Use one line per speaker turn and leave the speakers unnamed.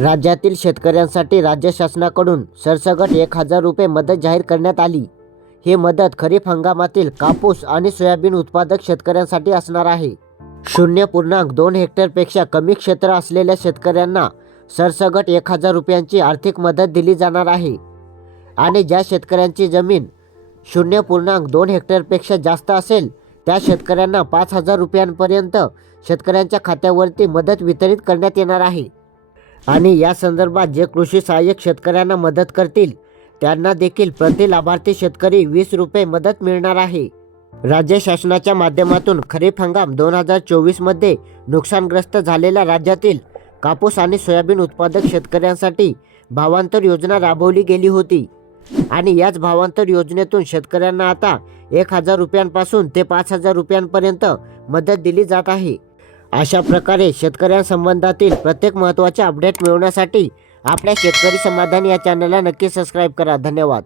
राज्यातील शेतकऱ्यांसाठी राज्य शासनाकडून सरसगट एक हजार रुपये मदत जाहीर करण्यात आली. ही मदत खरीप हंगामातील कापूस आणि सोयाबीन उत्पादक शेतकऱ्यांसाठी असणार आहे. शून्य पूर्णांक दोन हेक्टरपेक्षा कमी क्षेत्र असलेल्या शेतकऱ्यांना सरसगट एक हजार रुपयांची आर्थिक मदत दिली जाणार आहे. आणि ज्या शेतकऱ्यांची जमीन शून्य पूर्णांक दोन हेक्टरपेक्षा जास्त असेल त्या शेतकऱ्यांना पाच हजार रुपयांपर्यंत शेतकऱ्यांच्या खात्यावरती मदत वितरित करण्यात येणार आहे. आणि या संदर्भात जे कृषी सहाय्यक शेतकऱ्यांना मदत करतील त्यांना देखील प्रति लाभार्थी शेतकरी वीस रुपये मदत मिळणार आहे. राज्य शासनाच्या माध्यमातून खरीप हंगाम दोन हजार चोवीसमध्ये नुकसानग्रस्त झालेल्या राज्यातील कापूस आणि सोयाबीन उत्पादक शेतकऱ्यांसाठी भावांतर योजना राबवली गेली होती. आणि याच भावांतर योजनेतून शेतकऱ्यांना आता एक हजार रुपयांपासून ते पाच हजार रुपयांपर्यंत मदत दिली जात आहे. अशा प्रकारे शेतकऱ्यांसंबंधातील प्रत्येक महत्त्वाचे अपडेट मिळवण्यासाठी आपल्या शेतकरी समाधान या चॅनलला नक्की सबस्क्राईब करा. धन्यवाद.